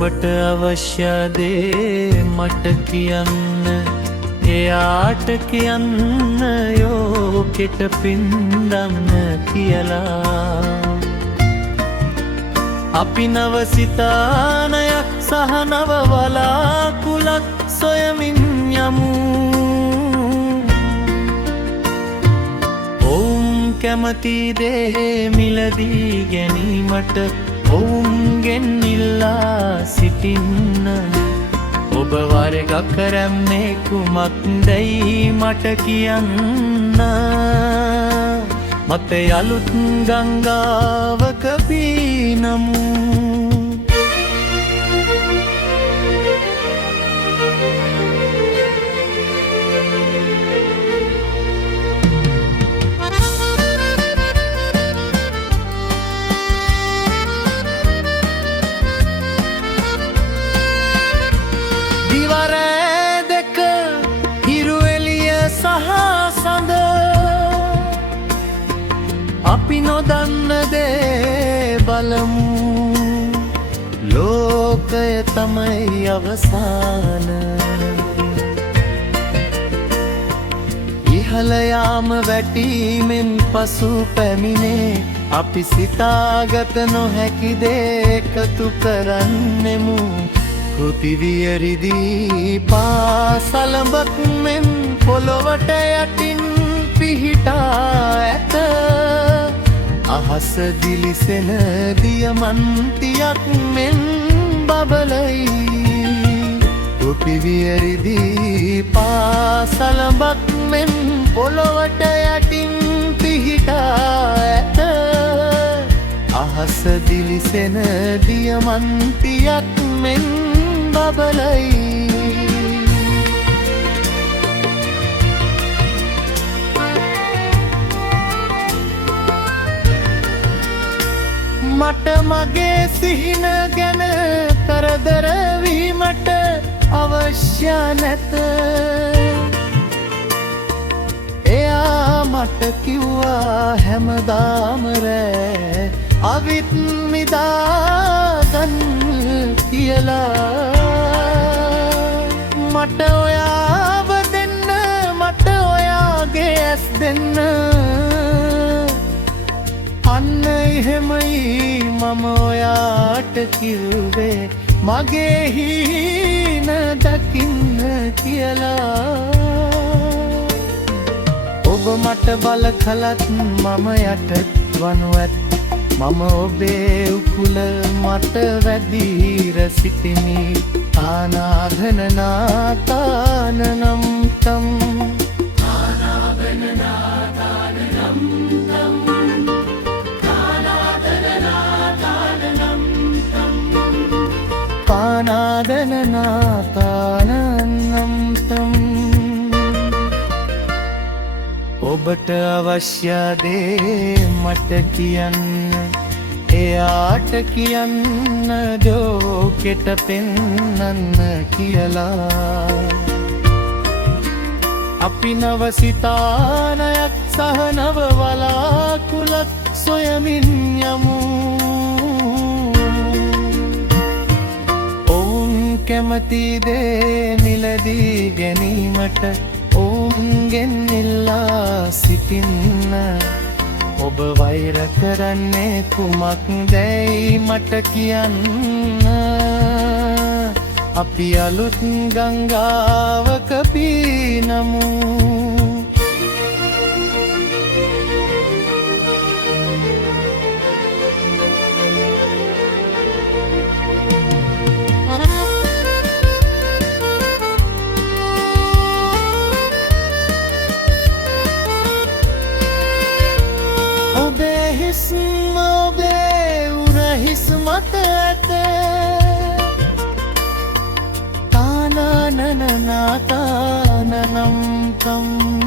ඔබට අවශ්‍ය දේ මට කියන්න, එයාට කියන්න යෝකෙට පින්දන්න කියලා. අපි නව සිතානයක් සහ නව වලාකුලක් සොයමින් යමු. ඔවුන් කැමති දේ මිලදී ගැනීමට ඔවුන්ගෙන් ඉල්ලා සිටින්න. ඔබ වරග කරන්නේ කුමක්දැයි මට කියන්න. මත යලුත් ගංගාවක පීනමු. දිවරෑ දෙක හිරු එළිය සහ සඳ, අපි නොදන්න දේ බලමු. ලෝකය තමයි අවසාන. ඉහළ යාම වැටීමෙන් පසු පැමිණේ. අපි සිතාගත නොහැකි දේ එකතු කරන්නෙමු. පෘථිවිය රිදී පාසලඹක් මෙන් පොළොවට යටින් පිහිටා ඇත. අහස දිලිසෙන දියමන්තියක් මෙන් බබලයි. පෘථිවිය රිදී පාසලඹක් මෙන් පොළොවට යටින් පිහිටා ඇත. අහස දිලිසෙන දියමන්තියක් මෙන් බබලයි. මට මගේ සිහින ගැන කරදර වීමට අවශ්‍ය නැත. එයා මට කිව්වා හැමදාම රෑ අවිත් නිදාගන්න කියලා. මට ඔයාව දෙන්න, මට ඔයාගේ ඇස් දෙන්න. අන්න එහෙමයි මම ඔයාට කිව්වේ මගේ හීන දකින්න කියලා. ඔබ මට බල කලත් මම යට වනු ඇත්. මම ඔබේ උකුල මට වැදීර සිටිමි. ආනාගන නාතාන නම් තම්, ආනාගන නාතාන නම් තම්, ආනාගන නාතාන නම් තම්, ආනාගන නාතාන නම් තම්. ඔබට අවශ්‍ය දේ මට කියන්න, එයාට කියන්න ලෝකෙට පෙන්නන්න කියලා. අපි නව සිතානයක් සහ නව වලාකුලක් සොයමින් යමු. ඔවුන් කැමති දේ මිලදී ගැනීමට ඔවුන්ගෙන් ඉල්ලා සිටින්න. ඔබ වෛර කරන්නේ කුමක්දැයි මට කියන්න. අපි අලුත් ගංගාවක පීනමු. ඔබේ උරහිස් මත ඇත තානනන නාතාන නම් තම්.